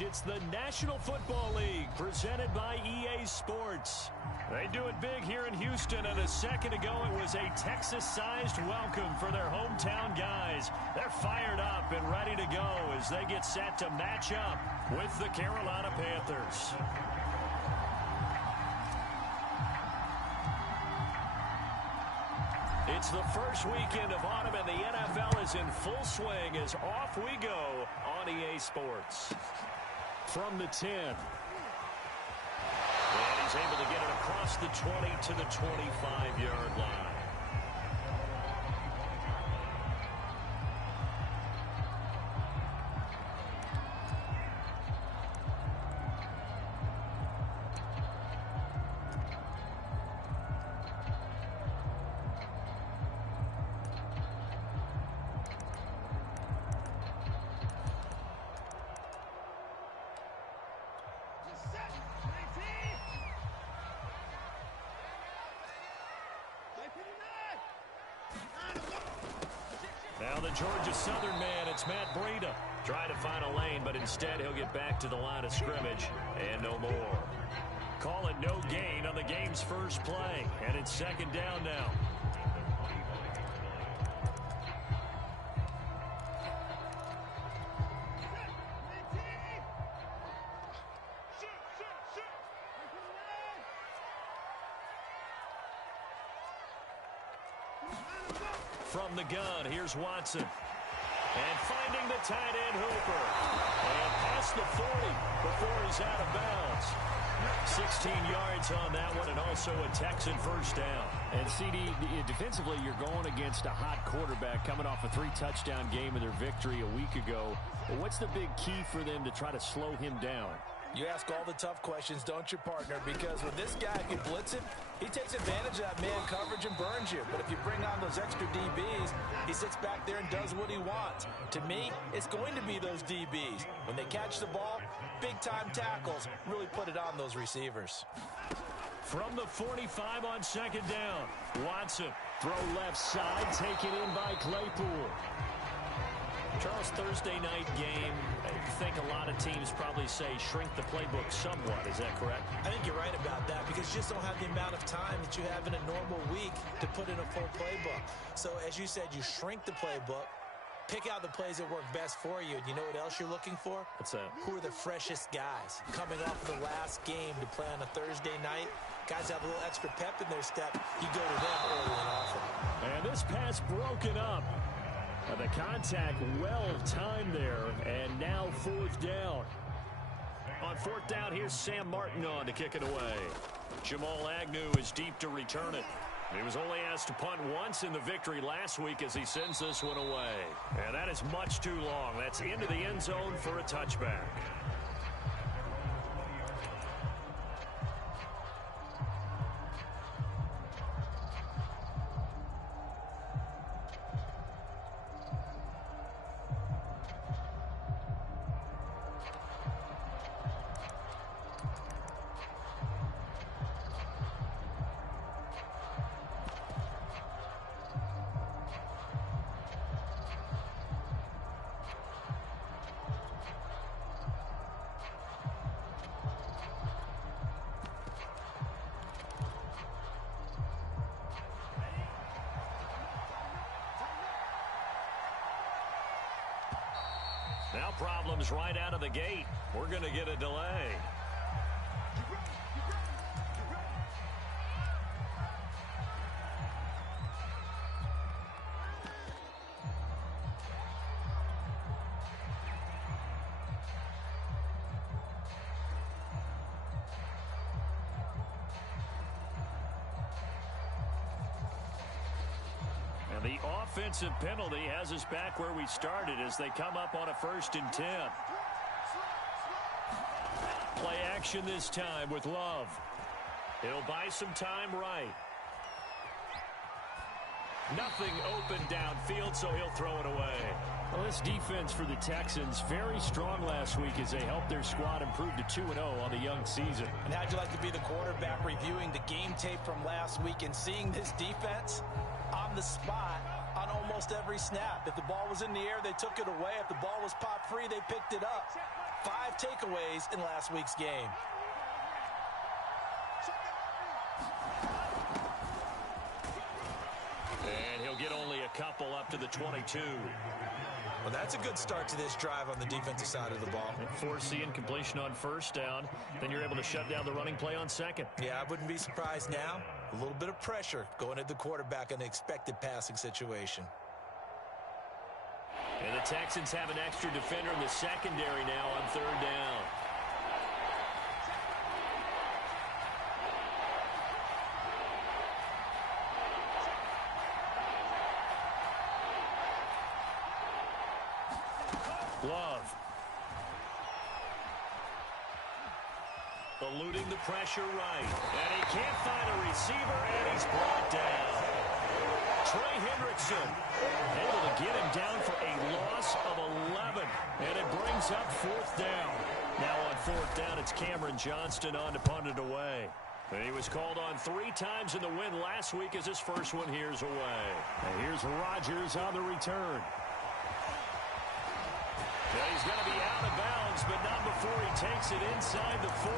It's the National Football League presented by EA Sports. They do it big here in Houston, and a second ago it was a Texas-sized welcome for their hometown guys. They're fired up and ready to go as they get set to match up with the Carolina Panthers. It's the first weekend of autumn, and the NFL is in full swing as off we go on EA Sports. From the 10. And he's able to get it across the 20 to the 25-yard line. Now the Georgia Southern man, it's Matt Breida. Trying to find a lane, but instead he'll get back to the line of scrimmage and no more. Call it no gain on the game's first play, and it's second down now. From the gun, here's Watson. And finding the tight end Hooper. And past the 40 before he's out of bounds. 16 yards on that one, and also a Texan first down. And CD, defensively, you're going against a hot quarterback coming off a 3-touchdown game in their victory a week ago. But what's the big key for them to try to slow him down? You ask all the tough questions, don't you, partner? Because with this guy, if you blitz him, he takes advantage of that man coverage and burns you. But if you bring on those extra DBs, he sits back there and does what he wants. To me, it's going to be those DBs. When they catch the ball, big-time tackles really put it on those receivers. From the 45 on second down, Watson. Throw left side, taken in by Claypool. Charles, Thursday night game, I think a lot of teams probably say shrink the playbook somewhat. Is that correct? I think you're right about that because you just don't have the amount of time that you have in a normal week to put in a full playbook. So, as you said, you shrink the playbook, pick out the plays that work best for you. And you know what else you're looking for? What's that? Who are the freshest guys coming off the last game to play on a Thursday night? Guys have a little extra pep in their step. You go to them early and often. And this pass broken up. The contact well timed there, and now fourth down. On fourth down, here's Sam Martin on to kick it away. Jamal Agnew is deep to return it. He was only asked to punt once in the victory last week as he sends this one away. And that is much too long. That's into the end zone for a touchback. Now problems right out of the gate. We're going to get a delay. The offensive penalty has us back where we started as they come up on a 1st and 10. Play action this time with Love. He'll buy some time right. Nothing open downfield, so he'll throw it away. Well, this defense for the Texans, very strong last week as they helped their squad improve to 2-0 on the young season. And how'd you like to be the quarterback reviewing the game tape from last week and seeing this defense on the spot on almost every snap. If the ball was in the air, they took it away. If the ball was popped free, they picked it up. 5 takeaways in last week's game. And he'll get only a couple up to the 22. Well, that's a good start to this drive on the defensive side of the ball. And force the incompletion on first down. Then you're able to shut down the running play on second. Yeah, I wouldn't be surprised now. A little bit of pressure going at the quarterback in an expected passing situation. And the Texans have an extra defender in the secondary now on third down. Love. Eluding the pressure right. And he can't find a receiver, and he's brought down. Trey Hendrickson able to get him down for a loss of 11. And it brings up fourth down. Now on fourth down, it's Cameron Johnston on to punt it away. And he was called on 3 times in the win last week as his first one here's away. And here's Rodgers on the return. Yeah, he's going to be out of bounds, but not before he takes it inside the 40.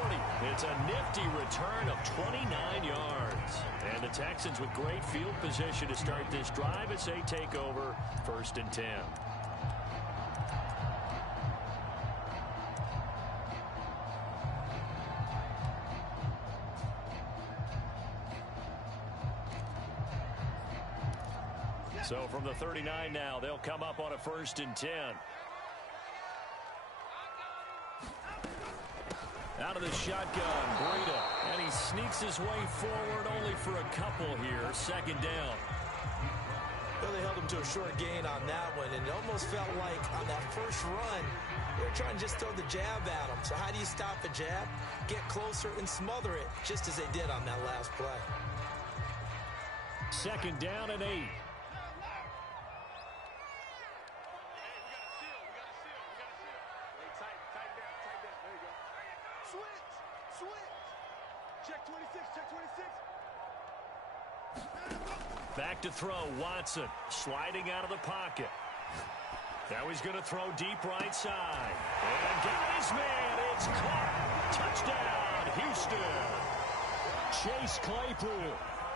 It's a nifty return of 29 yards. And the Texans with great field position to start this drive as they take over 1st and 10. So from the 39 now, they'll come up on a 1st and 10. Out of the shotgun, Breida, and he sneaks his way forward only for a couple here. 2nd down. Well, they held him to a short gain on that one, and it almost felt like on that first run, they were trying to just throw the jab at him. So how do you stop a jab? Get closer and smother it, just as they did on that last play. 2nd down and 8. Back to throw, Watson sliding out of the pocket. Now he's going to throw deep right side. And got his man. It's caught. Touchdown, Houston. Chase Claypool,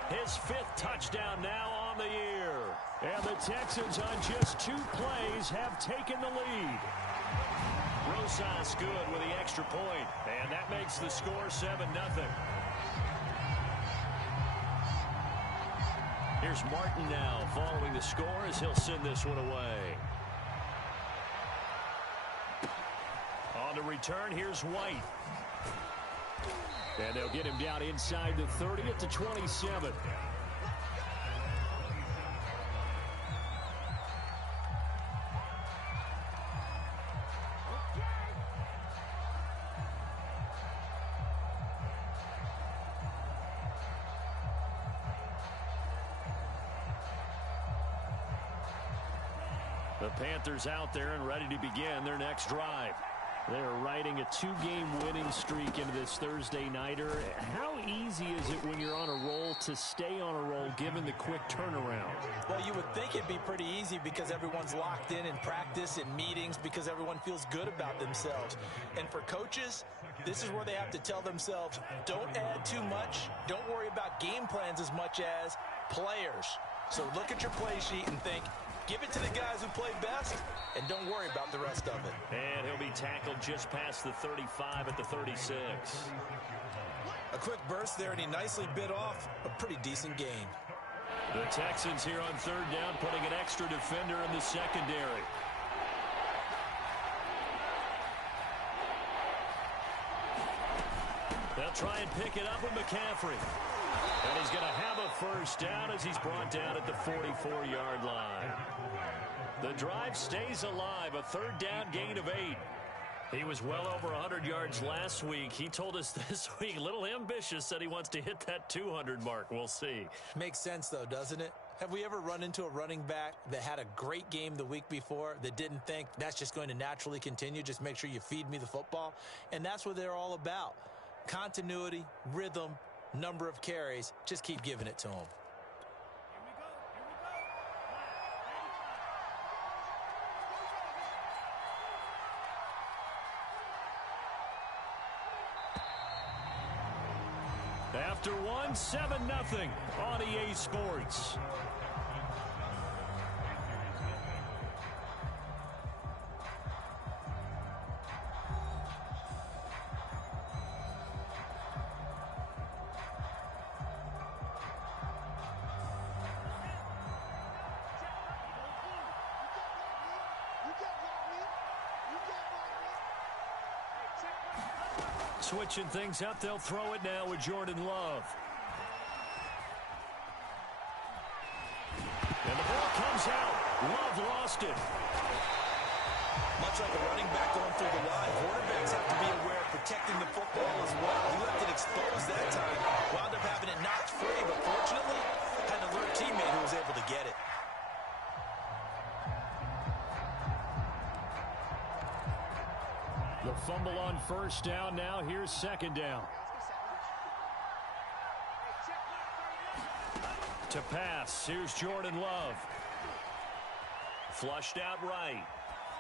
his 5th touchdown now on the year. And the Texans on just 2 plays have taken the lead. Rosas good with the extra point. And that makes the score 7-0. Here's Martin now following the score as he'll send this one away. On the return, here's White. And they'll get him down inside the 30 at the 27. The Panthers out there and ready to begin their next drive. They're riding a 2-game winning streak into this Thursday nighter. How easy is it when you're on a roll to stay on a roll given the quick turnaround? Well, you would think it'd be pretty easy because everyone's locked in practice and meetings because everyone feels good about themselves. And for coaches, this is where they have to tell themselves, don't add too much. Don't worry about game plans as much as players. So look at your play sheet and think, give it to the guys who play best, and don't worry about the rest of it. And he'll be tackled just past the 35 at the 36. A quick burst there, and he nicely bit off a pretty decent gain. The Texans here on 3rd down, putting an extra defender in the secondary. They'll try and pick it up with McCaffrey. And he's going to have a 1st down as he's brought down at the 44-yard line. The drive stays alive, a 3rd down gain of 8. He was well over 100 yards last week. He told us this week, a little ambitious, said he wants to hit that 200 mark. We'll see. Makes sense, though, doesn't it? Have we ever run into a running back that had a great game the week before that didn't think that's just going to naturally continue? Just make sure you feed me the football. And that's what they're all about. Continuity, rhythm, number of carries. Just keep giving it to them. after one, 7-0 on EA Sports. Switching things up, they'll throw it now with Jordan Love. And the ball comes out. Love lost it. Much like a running back going through the line, quarterbacks have to be aware of protecting the football as well. He left it exposed that time. Wound up having it knocked free, but fortunately, had an alert teammate who was able to get it. The fumble on first down. Now here's second down. To pass. Here's Jordan Love. Flushed out right.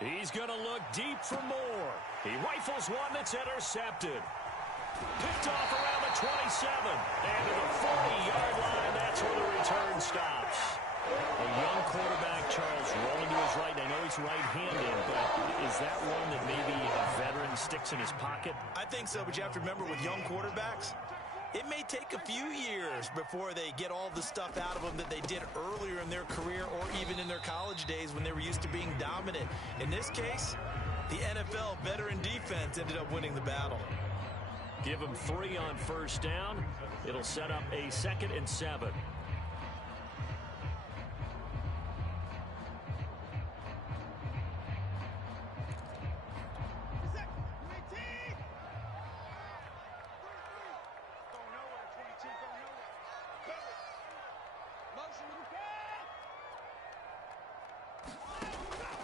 He's going to look deep for more. He rifles one that's intercepted. Picked off around the 27. And to the 40-yard line, that's where the return stops. A young quarterback, Charles, rolling to his right. I know he's right-handed, but is that one that maybe a veteran sticks in his pocket? I think so, but you have to remember with young quarterbacks, it may take a few years before they get all the stuff out of them that they did earlier in their career or even in their college days when they were used to being dominant. In this case, the NFL veteran defense ended up winning the battle. Give him 3 on first down. It'll set up a 2nd and 7.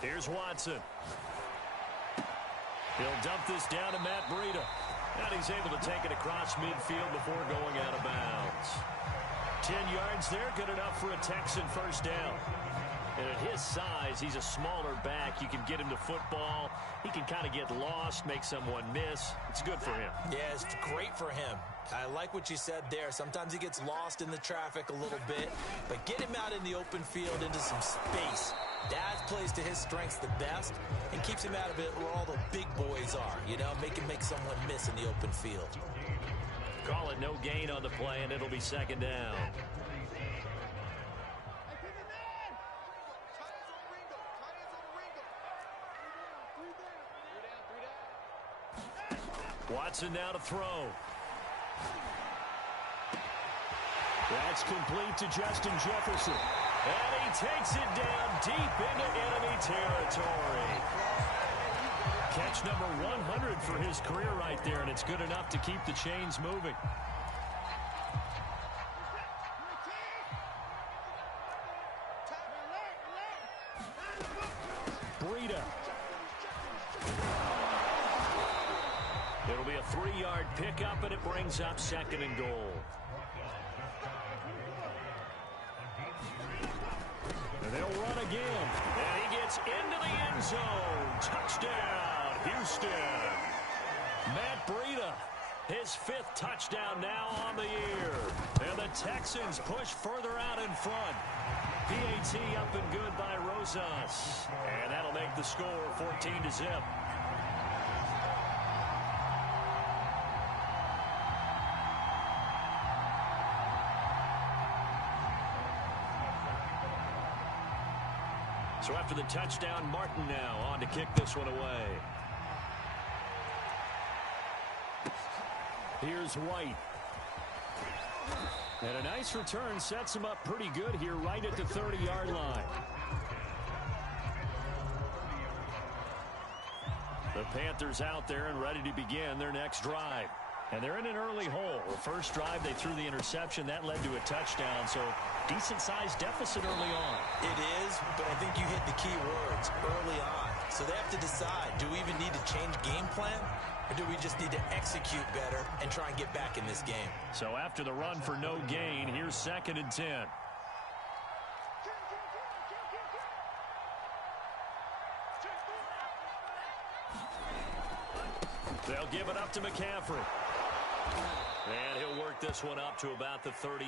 Here's Watson. He'll dump this down to Matt Breida. And he's able to take it across midfield before going out of bounds. 10 yards there, good enough for a Texan first down. And at his size, he's a smaller back. You can get him to football. He can kind of get lost, make someone miss. It's good for him. Yeah, it's great for him. I like what you said there. Sometimes he gets lost in the traffic a little bit. But get him out in the open field into some space. That plays to his strengths the best and keeps him out of it where all the big boys are. You know, make someone miss in the open field. Call it no gain on the play, and it'll be second down. Watson now to throw. That's complete to Justin Jefferson. And he takes it down deep into enemy territory. Catch number 100 for his career right there, and it's good enough to keep the chains moving. Breida. It'll be a 3-yard pickup, and it brings up 2nd and goal. And they'll run again. And he gets into the end zone. Touchdown, Houston. Matt Breida, his 5th touchdown now on the year. And the Texans push further out in front. PAT up and good by Rosas. And that'll make the score 14-0. So after the touchdown, Martin now on to kick this one away. Here's White. And a nice return sets him up pretty good here right at the 30-yard line. The Panthers out there and ready to begin their next drive. And they're in an early hole. The first drive, they threw the interception. That led to a touchdown, so decent-sized deficit early on. It is, but I think you hit the key words early on. So they have to decide, do we even need to change game plan, or do we just need to execute better and try and get back in this game? So after the run for no gain, here's 2nd and 10. They'll give it up to McCaffrey. And he'll work this one up to about the 38.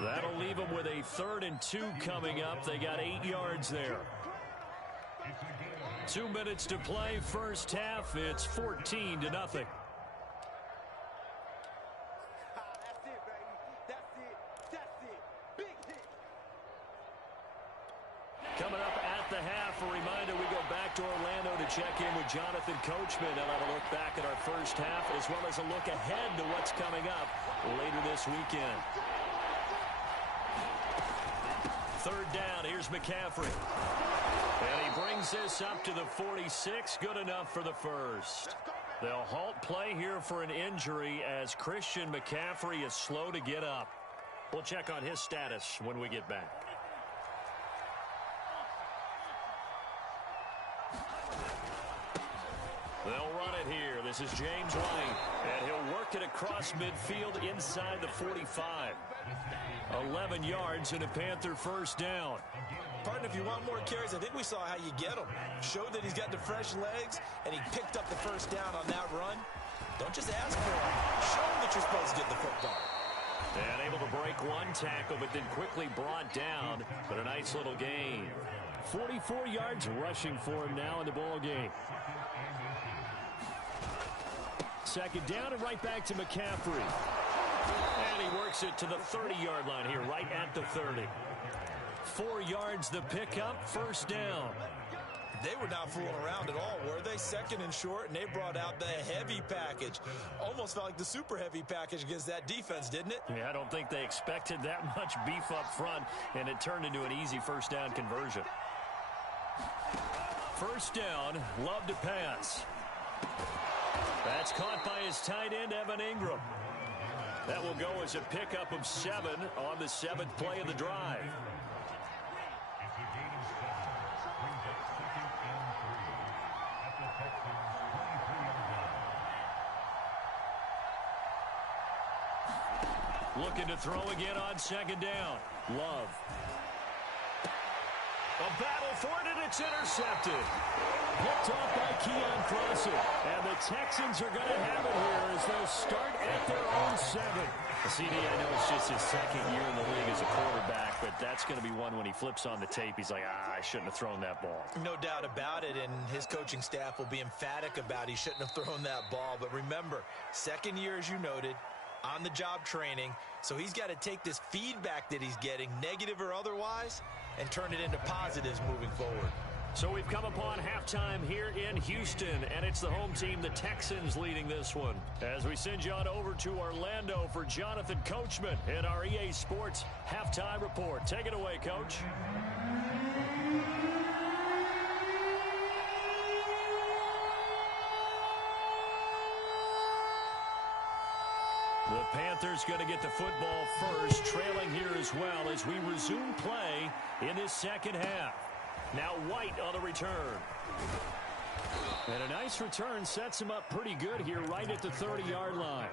That'll leave them with a 3rd and 2 coming up. They got 8 yards there. 2 minutes to play, first half. It's 14-0. That's it, baby. That's it. That's it. Big hit. Coming up at the half, a reminder, we go back to Orlando to check in with Jonathan Coachman and have a look back at our first half as well as a look ahead to what's coming up later this weekend. 3rd down, here's McCaffrey. And he brings this up to the 46, good enough for the first. They'll halt play here for an injury as Christian McCaffrey is slow to get up. We'll check on his status when we get back. They'll run it here. This is James White, and he'll work it across midfield inside the 45. 11 yards and a Panther first down. Partner, if you want more carries, I think we saw how you get them. Showed that he's got the fresh legs, and he picked up the first down on that run. Don't just ask for it. Show him that you're supposed to get the football. And able to break one tackle, but then quickly brought down. But a nice little gain. 44 yards rushing for him now in the ball game. 2nd down and right back to McCaffrey. And he works it to the 30-yard line here, right at the 30. 4 yards the pickup, first down. They were not fooling around at all, were they? 2nd and short, and they brought out the heavy package. Almost felt like the super heavy package against that defense, didn't it? Yeah, I don't think they expected that much beef up front, and it turned into an easy first down conversion. First down, Love to pass. That's caught by his tight end, Evan Ingram. That will go as a pickup of 7 on the 7th play of the drive. Looking to throw again on 2nd down. Love. A battle for it, and it's intercepted. Picked off by Keon Crossett. And the Texans are going to have it here as they'll start at their own 7. CD, I know it's just his 2nd year in the league as a quarterback, but that's going to be one when he flips on the tape. He's like, I shouldn't have thrown that ball. No doubt about it, and his coaching staff will be emphatic about he shouldn't have thrown that ball. But remember, 2nd year, as you noted, on-the-job training, so he's got to take this feedback that he's getting, negative or otherwise, and turn it into positives moving forward. So we've come upon halftime here in Houston, and it's the home team, the Texans, leading this one. As we send you on over to Orlando for Jonathan Coachman in our EA Sports Halftime Report. Take it away, Coach. The Panthers going to get the football first, trailing here as well as we resume play in this 2nd half. Now White on the return. And a nice return sets him up pretty good here right at the 30-yard line.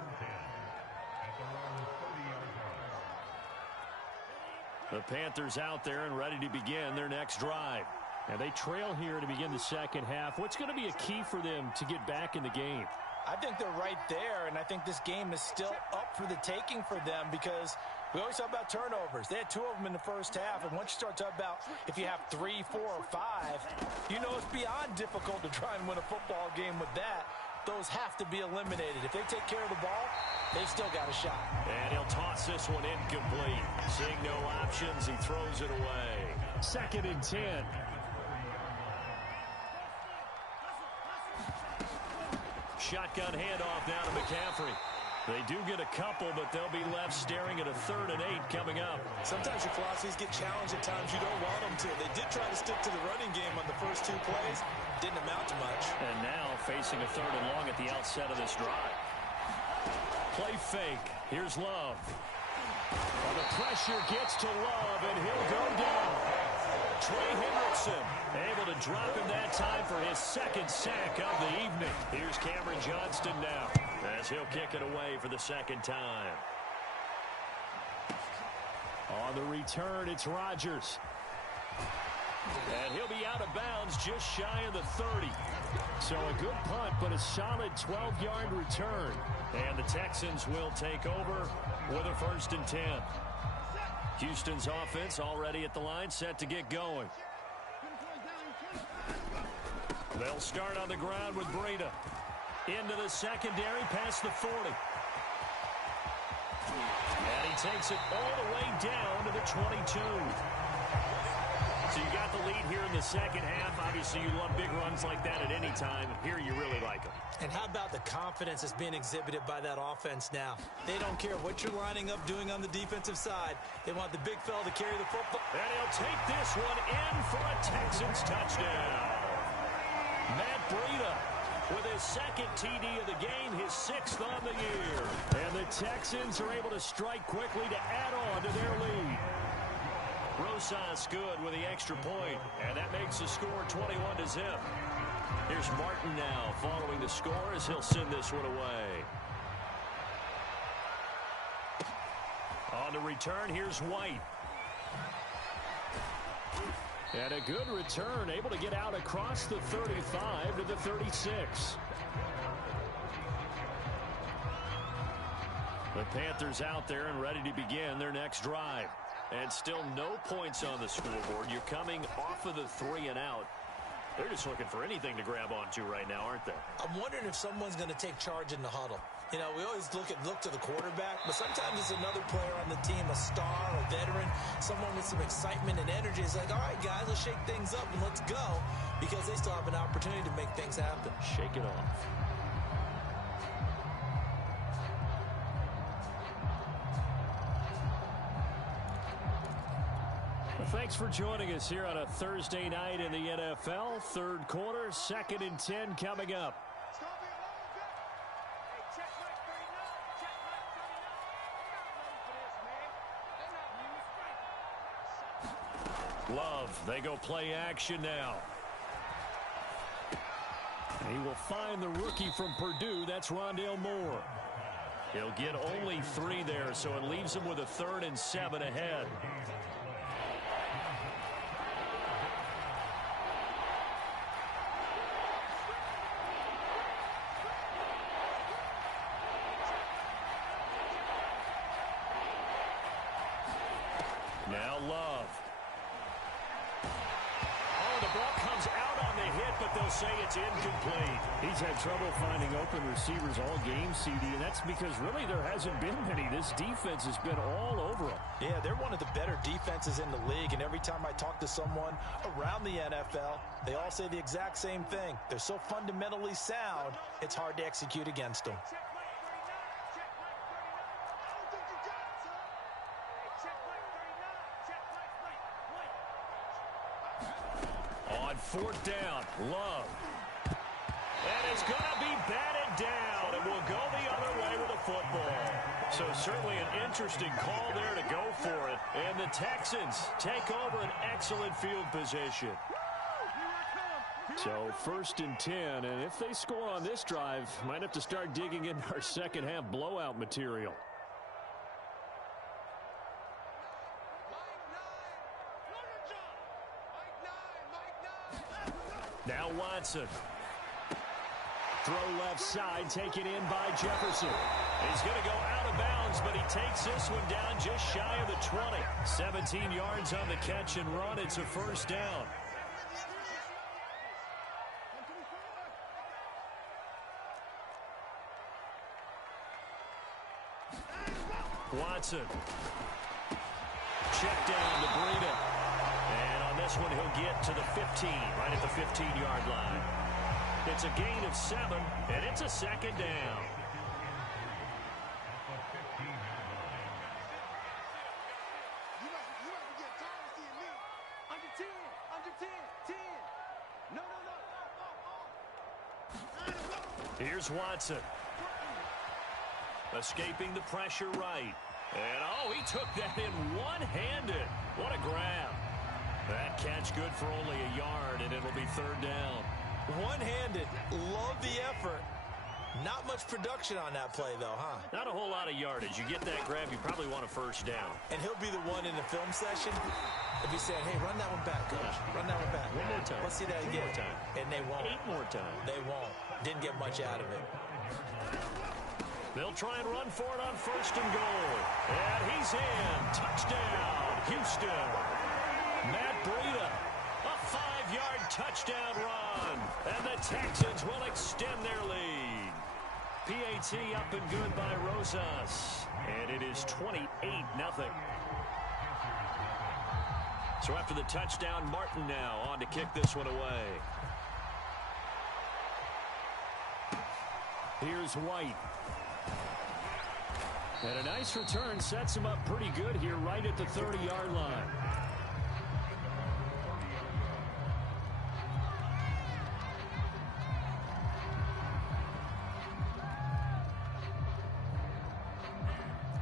The Panthers out there and ready to begin their next drive. And they trail here to begin the 2nd half. What's going to be a key for them to get back in the game? I think they're right there, and I think this game is still up for the taking for them because we always talk about turnovers. They had 2 of them in the first half, and once you start talking about if you have 3, 4, or 5, you know it's beyond difficult to try and win a football game with that. Those have to be eliminated. If they take care of the ball, they've still got a shot. And he'll toss this one incomplete. Seeing no options, he throws it away. 2nd and 10. Shotgun handoff now to McCaffrey. They do get a couple, but they'll be left staring at a 3rd and 8 coming up. Sometimes your philosophies get challenged at times you don't want them to. They did try to stick to the running game on the first 2 plays. Didn't amount to much. And now facing a 3rd and long at the outset of this drive. Play fake. Here's Love. Well, the pressure gets to Love, and he'll go down. Trey Hendrickson able to drop him that time for his 2nd sack of the evening. Here's Cameron Johnston now as he'll kick it away for the 2nd time. On the return, it's Rodgers. And he'll be out of bounds just shy of the 30. So a good punt, but a solid 12-yard return. And the Texans will take over with a 1st and 10. Houston's offense already at the line, set to get going. They'll start on the ground with Breida. Into the secondary, past the 40. And he takes it all the way down to the 22. So you got the lead here in the second half. Obviously, you love big runs like that at any time. Here, you really like them. And how about the confidence that's being exhibited by that offense now? They don't care what you're lining up doing on the defensive side. They want the big fella to carry the football. And he'll take this one in for a Texans touchdown. Matt Breida with his 2nd TD of the game, his 6th on the year. And the Texans are able to strike quickly to add on to their lead. Rosas good with the extra point, and that makes the score 21-0. Here's Martin now following the score as he'll send this one away. On the return, here's White. And a good return, able to get out across the 35 to the 36. The Panthers out there and ready to begin their next drive. And still no points on the scoreboard. You're coming off of the 3 and out. They're just looking for anything to grab onto right now, aren't they? I'm wondering if someone's going to take charge in the huddle. You know, we always look to the quarterback, but sometimes it's another player on the team, a star, a veteran, someone with some excitement and energy. It's like, all right, guys, let's shake things up and let's go, because they still have an opportunity to make things happen. Shake it off. Thanks for joining us here on a Thursday night in the NFL. 3rd quarter, 2nd and 10 coming up. Love, they go play action now. He will find the rookie from Purdue. That's Rondale Moore. He'll get only 3 there, so it leaves him with a 3rd and 7 ahead. Now Love. Oh, the ball comes out on the hit, but they'll say it's incomplete. He's had trouble finding open receivers all game, CD, and that's because really there hasn't been many. This defense has been all over them. Yeah, they're one of the better defenses in the league, and every time I talk to someone around the NFL, they all say the exact same thing. They're so fundamentally sound, it's hard to execute against them. On 4th down, Love. And it's going to be batted down, and will go the other way with the football. So certainly an interesting call there to go for it. And the Texans take over an excellent field position. So 1st and 10, and if they score on this drive, might have to start digging into our second half blowout material. Now Watson. Throw left side, taken in by Jefferson. He's going to go out of bounds, but he takes this one down just shy of the 20. 17 yards on the catch and run. It's a 1st down. Watson. Check down to Breida. And on this one, he'll get to the 15, right at the 15-yard line. It's a gain of 7, and it's a 2nd down. Here's Watson. Escaping the pressure right. And, oh, he took that in one-handed. What a grab. That catch good for only a yard, and it'll be 3rd down. One-handed. Love the effort. Not much production on that play, though, huh? Not a whole lot of yardage. You get that grab, you probably want a first down. And he'll be the one in the film session if he's saying, hey, run that one back, coach. Run that one back. One more time. Let's see that again. One more time. And they won't. 8 more times. They won't. Didn't get much out of it. They'll try and run for it on first and goal. And he's in. Touchdown, Houston. Matt Breida. A 5-yard touchdown run. And the Texans will extend their lead. PAT up and good by Rosas. And it is 28-0. So after the touchdown, Martin now on to kick this one away. Here's White. And a nice return sets him up pretty good here right at the 30-yard line.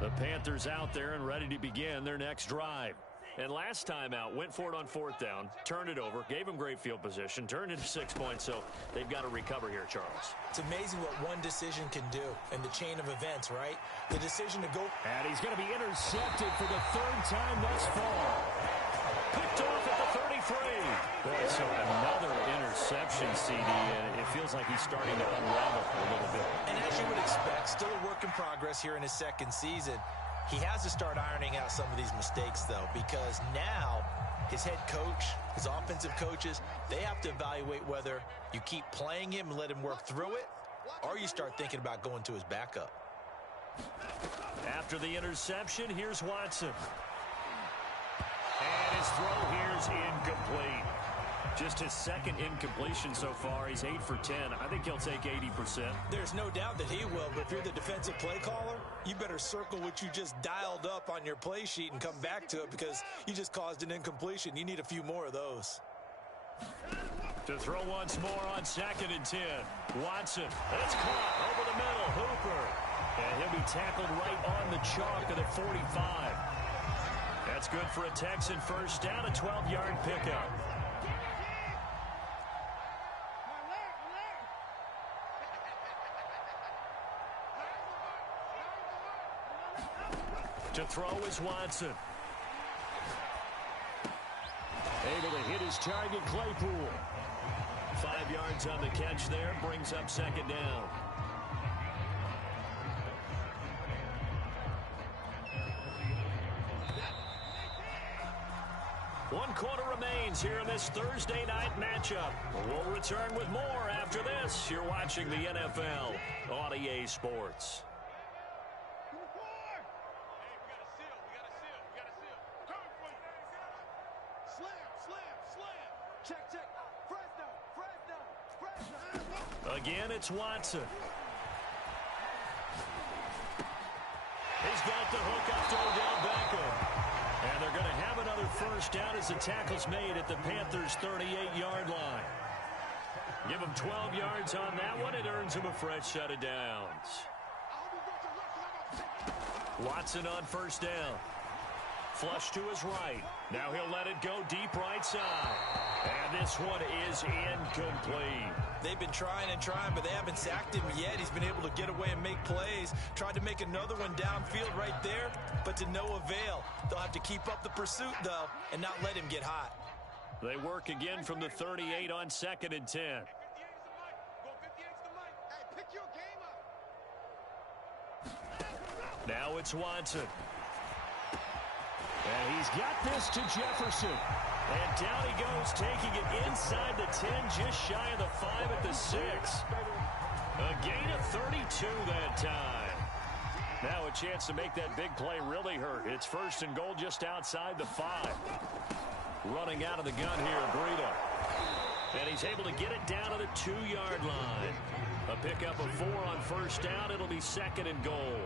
The Panthers out there and ready to begin their next drive. And last time out, went for it on 4th down, turned it over, gave them great field position, turned it to 6 points, so they've got to recover here, Charles. It's amazing what one decision can do in the chain of events, right? The decision to go. And he's going to be intercepted for the 3rd time thus far. Picked off at the 33. Boy, so another interception, CD, and it feels like he's starting to unravel a little bit. And as you would expect, still a work in progress here in his 2nd season. He has to start ironing out some of these mistakes, though, because now his head coach, his offensive coaches, they have to evaluate whether you keep playing him and let him work through it, or you start thinking about going to his backup. After the interception, here's Watson. And his throw here's incomplete. Just his 2nd incompletion so far. He's 8 for 10. I think he'll take 80%. There's no doubt that he will, but if you're the defensive play caller, you better circle what you just dialed up on your play sheet and come back to it because you just caused an incompletion. You need a few more of those. To throw once more on 2nd and 10. Watson. It's caught over the middle. Hooper. And he'll be tackled right on the chalk of the 45. That's good for a Texan first down, a 12-yard pickup. To throw is Watson. Able to hit his target, Claypool. 5 yards on the catch there, brings up 2nd down. One quarter remains here in this Thursday night matchup. We'll return with more after this. You're watching the NFL on EA Sports. Again, it's Watson. He's got the hook up to Odell Beckham. And they're going to have another first down as the tackle's made at the Panthers' 38-yard line. Give him 12 yards on that one. It earns him a fresh set of downs. Watson on first down. Flush to his right. Now he'll let it go deep right side. And this one is incomplete. They've been trying and trying, but they haven't sacked him yet. He's been able to get away and make plays. Tried to make another one downfield right there, but to no avail. They'll have to keep up the pursuit, though, and not let him get hot. They work again from the 38 on 2nd and 10. Now it's Watson. And he's got this to Jefferson. And down he goes, taking it inside the 10, just shy of the 5 at the 6. A gain of 32 that time. Now a chance to make that big play really hurt. It's 1st and goal just outside the 5. Running out of the gun here, Breida. And he's able to get it down to the 2-yard line. A pickup of 4 on first down. It'll be 2nd and goal.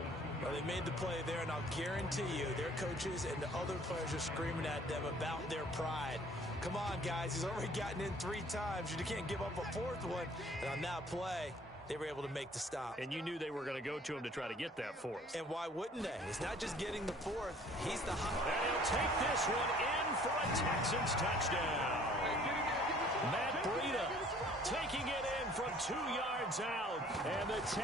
Well, they made the play there, and I'll guarantee you their coaches and the other players are screaming at them about their pride. Come on, guys. He's already gotten in 3 times. You can't give up a 4th one. And on that play, they were able to make the stop. And you knew they were going to go to him to try to get that 4th. And why wouldn't they? It's not just getting the 4th. He's the hot. And he'll take this one in for a Texans touchdown. Matt Breida taking it in from 2 yards out. And the